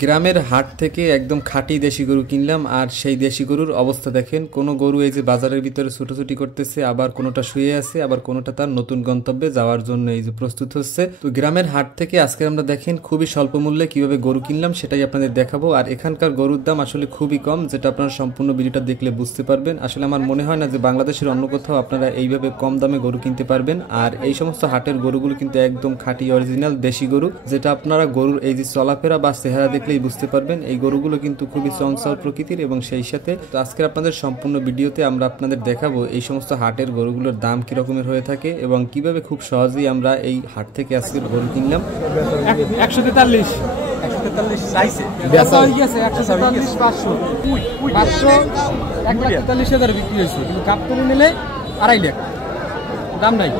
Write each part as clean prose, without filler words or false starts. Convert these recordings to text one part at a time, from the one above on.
গ্রামের হাট থেকে একদম খাঁটি দেশি গরু কিনলাম, আর সেই দেশি গরুর অবস্থা দেখেন। কোনো গরু এই যে বাজারের ভিতরে ছুটোছুটি করতেছে, আবার কোনোটা শুয়ে আছে, আবার কোনোটা তার নতুন গন্তব্যে যাওয়ার জন্য এই যে প্রস্তুত হচ্ছে। তো গ্রামের হাট থেকে আজকে আমরা দেখেন খুবই স্বল্প মূল্যে কিভাবে গরু কিনলাম সেটাই আপনাদের দেখাবো। আর এখানকার গরুর দাম আসলে খুবই কম, যেটা আপনারা সম্পূর্ণ ভিডিওটা দেখলে বুঝতে পারবেন। আসলে আমার মনে হয় না যে বাংলাদেশের অন্য কোথাও আপনারা এইভাবে কম দামে গরু কিনতে পারবেন। আর এই সমস্ত হাটের গরুগুলো কিন্তু একদম খাঁটি অরিজিনাল দেশি গরু, যেটা আপনারা গরুর এই যে চলাফেরা বা চেহারা দেখলেই বুঝতে পারবেন। এই গরুগুলো কিন্তু খুবই চঞ্চল প্রকৃতির, এবং সেই সাথে তো আজকে আপনাদের সম্পূর্ণ ভিডিওতে আমরা আপনাদের দেখাবো এই সমস্ত হাটের গরুগুলোর দাম কি রকমের হয়ে থাকে এবং কিভাবে খুব সহজেই আমরা এই হাট থেকে আজকে গরু কিনলাম। 143 1,43,500 বিক্রি হয়েছে, কিন্তু কাপ করে নিলে 2.5 লাখ দাম নাই।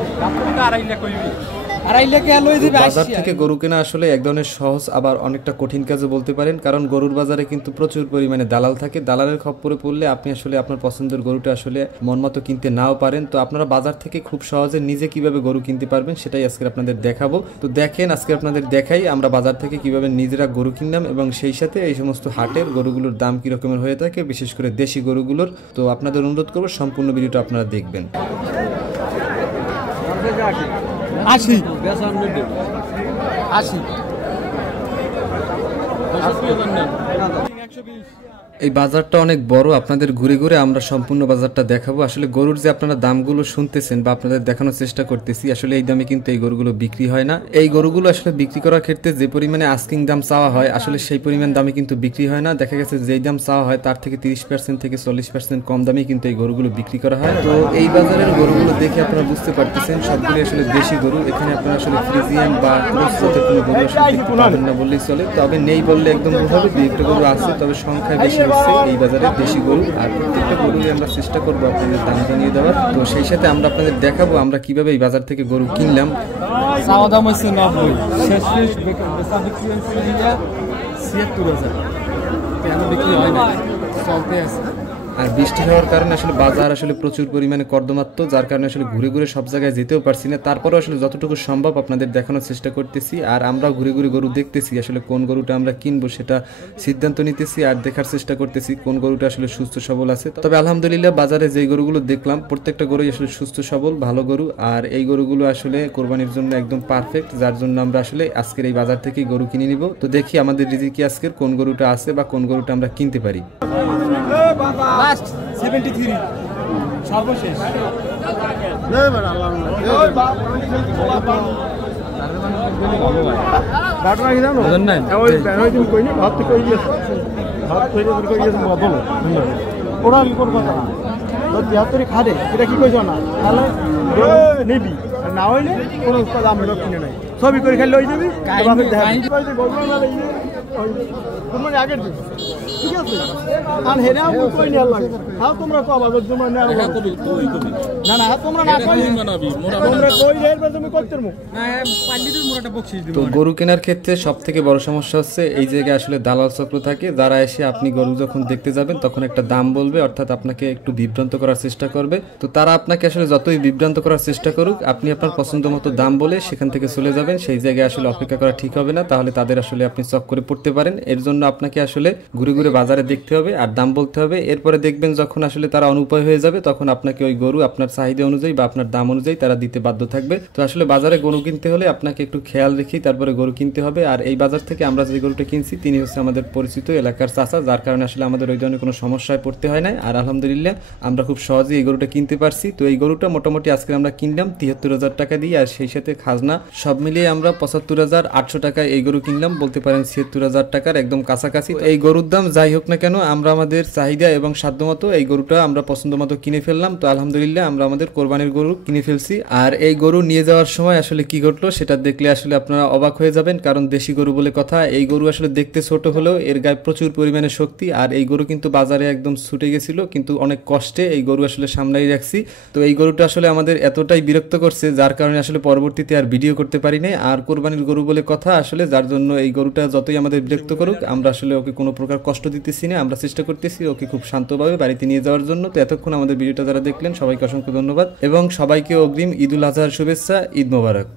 বাজার থেকে গরু কেনা আসলে এক ধরনের সহজ আবার অনেকটা কঠিন কাজও বলতে পারেন, কারণ গরুর বাজারে কিন্তু প্রচুর পরিমাণে দালাল থাকে। দালালের খপ্পরে পড়লে আপনি আসলে আপনার পছন্দের গরুটা আসলে মন মতো কিনতে নাও পারেন। তো আপনারা বাজার থেকে খুব সহজে নিজে কিভাবে গরু কিনতে পারবেন সেটাই আজকে আপনাদের দেখাবো। তো দেখেন, আজকে আপনাদের দেখাই আমরা বাজার থেকে কিভাবে নিজেরা গরু কিনলাম, এবং সেই সাথে এই সমস্ত হাটের গরুগুলোর দাম কি রকমের হয়ে থাকে, বিশেষ করে দেশি গরুগুলোর। তো আপনাদের অনুরোধ করবো সম্পূর্ণ ভিডিওটা আপনারা দেখবেন। 80 এই বাজারটা অনেক বড়, আপনাদের ঘুরে ঘুরে আমরা সম্পূর্ণ বাজারটা দেখাবো। আসলে গরুর যে আপনারা দামগুলো শুনতেছেন বা আপনাদের দেখানোর চেষ্টা করতেছি, আসলে এই দামে কিন্তু এই গরুগুলো বিক্রি হয় না। এই গরুগুলো আসলে বিক্রি করার ক্ষেত্রে যে পরিমাণে আস্কিং দাম চাওয়া হয়, আসলে সেই পরিমাণ দামে কিন্তু বিক্রি হয় না। দেখা গেছে যেই দাম চাওয়া হয় তার থেকে 30% থেকে 40% কম দামে কিন্তু এই গরুগুলো বিক্রি করা হয়। তো এই বাজারের গরুগুলো দেখে আপনারা বুঝতে পারতেছেন সবগুলো আসলে দেশি গরু। এখানে আপনারা আসলে ফ্রিজিয়ান বা ক্রস জাতের কোনো গরু আসলে দেখতে পাবেন না বললেই চলে। তবে নেই বললে একদম হবে, দুই একটা গরু আছে, তবে সংখ্যায় বেশি হচ্ছে এই বাজারে দেশি গরু। আর প্রত্যেকটা গরুই আমরা চেষ্টা করবো আপনাদের দাম জানিয়ে দেওয়ার। তো সেই সাথে আমরা আপনাদের দেখাবো আমরা কিভাবে এই বাজার থেকে গরু কিনলাম। চাওয়া দাম হচ্ছে 90, শেষ বেচা বিক্রি হয়েছে 76,000, কেন বিক্রি হয় না, চলতে আছে। আর বৃষ্টি হওয়ার কারণে আসলে বাজার আসলে প্রচুর পরিমাণে কর্দমাক্ত, যার কারণে আসলে ঘুরে ঘুরে সব জায়গায় যেতেও পারছি না। তারপরেও আসলে যতটুকু সম্ভব আপনাদের দেখানোর চেষ্টা করতেছি। আর আমরাও ঘুরে ঘুরে গরু দেখতেছি, আসলে কোন গরুটা আমরা কিনবো সেটা সিদ্ধান্ত নিতেছি আর দেখার চেষ্টা করতেছি কোন গরুটা আসলে সুস্থ সবল আছে। তবে আলহামদুলিল্লাহ বাজারে যেই গরুগুলো দেখলাম প্রত্যেকটা গরুই আসলে সুস্থ সবল ভালো গরু। আর এই গরুগুলো আসলে কোরবানির জন্য একদম পারফেক্ট, যার জন্য আমরা আসলে আজকের এই বাজার থেকেই গরু কিনে নিব। তো দেখি আমাদের রিজিকে আজকের কোন গরুটা আছে বা কোন গরুটা আমরা কিনতে পারি। লাস্ট 73 সর্বশেষ। খাদে এটা কি কইছ না, তাহলে নিবি না হইলে কোনো দাম কিনে নাই, ছবি করে খেলে হয়ে যাবি। আগের দিন ঠিক আছে, আর হেরাও কই নিয়ে লাগে হাও তোমরা কো আবার জমা না না না তোমরা না কই তোমরা কই রেল বে তুমি করতে মু না পাল্লিতে মোরাটা বকশিশ দিব। তো গরু কেনার ক্ষেত্রে সবথেকে বড় সমস্যা হচ্ছে এই জায়গায় আসলে দালাল চক্র থাকে, যারা এসে আপনি গরু যখন দেখতে যাবেন তখন একটা দাম বলবে, অর্থাৎ আপনাকে একটু বিভ্রান্ত করার চেষ্টা করবে। তো তারা আপনাকে আসলে যতই বিভ্রান্ত করার চেষ্টা করুক, আপনি আপনার পছন্দ মতো দাম বলে সেখান থেকে চলে যাবেন। সেই জায়গায় আসলে অপেক্ষা করা ঠিক হবে না, তাহলে তাদের আসলে আপনি চক্করে পড়তে পারেন। এর জন্য আপনাকে আসলে ঘুরে ঘুরে বাজারে দেখতে হবে আর দাম বলতে হবে। এরপরে দেখবেন যখন আসলে তারা অনুপায় হয়ে যাবে, তখন আপনাকে ওই গরু আপনার চাহিদা অনুযায়ী বা আপনার দাম অনুযায়ী তারা দিতে বাধ্য থাকবে। তো আসলে বাজারে গরু কিনতে হলে আপনাকে একটু খেয়াল রেখেই তারপরে গরু কিনতে হবে। আর এই বাজার থেকে আমরা যে গরুটা কিনছি তিনি হচ্ছে আমাদের পরিচিত এলাকার চাচা, যার কারণে আসলে আমাদের ওই ধরনের কোনো সমস্যায় পড়তে হয় না। আর আলহামদুলিল্লাহ আমরা খুব সহজেই এই গরুটা কিনতে পারছি। তো এই গরুটা মোটামুটি আজকে আমরা কিনলাম 73,000 টাকা দিয়ে, আর সেই সাথে খাজনা সব মিলিয়ে আমরা 75,800 টাকায় এই গরু কিনলাম, বলতে পারেন 76,000 টাকার একদম কাছাকাছি। এই গরুর দাম যাই হোক না কেন, আমরা আমাদের চাহিদা এবং সাধ্যমতো এই গরুটা আমরা পছন্দ মতো কিনে ফেললাম। তো আলহামদুলিল্লাহ আমরা আমাদের কোরবানির গরু কিনে ফেলছি। আর এই গরু নিয়ে যাওয়ার সময় আসলে কি ঘটলো সেটা দেখলে আসলে আপনারা অবাক হয়ে যাবেন, কারণ দেশি গরু বলে কথা। এই গরু আসলে দেখতে ছোট হলেও এর গায়ে প্রচুর পরিমাণে শক্তি। আর এই গরু কিন্তু বাজারে একদম ছুটে গেছিল, কিন্তু অনেক কষ্টে এই গরু আসলে সামলাই রাখছি। তো এই গরুটা আসলে আমাদের এতটাই বিরক্ত করছে, যার কারণে আসলে পরবর্তীতে আর ভিডিও করতে পারি নাই। আর কোরবানির গরু বলে কথা আসলে, যার জন্য এই গরুটা যতই আমাদের বিরক্ত করুক, আমরা আসলে ওকে কোনো প্রকার কষ্ট দিতেছি না। আমরা চেষ্টা করতেছি ওকে খুব শান্তভাবে বাড়িতে নিয়ে যাওয়ার জন্য। তো এতক্ষণ আমাদের ভিডিওটা যারা দেখলেন সবাইকে অসংখ্য ধন্যবাদ, এবং সবাইকে অগ্রিম ঈদুল আজহার শুভেচ্ছা, ঈদ মোবারক।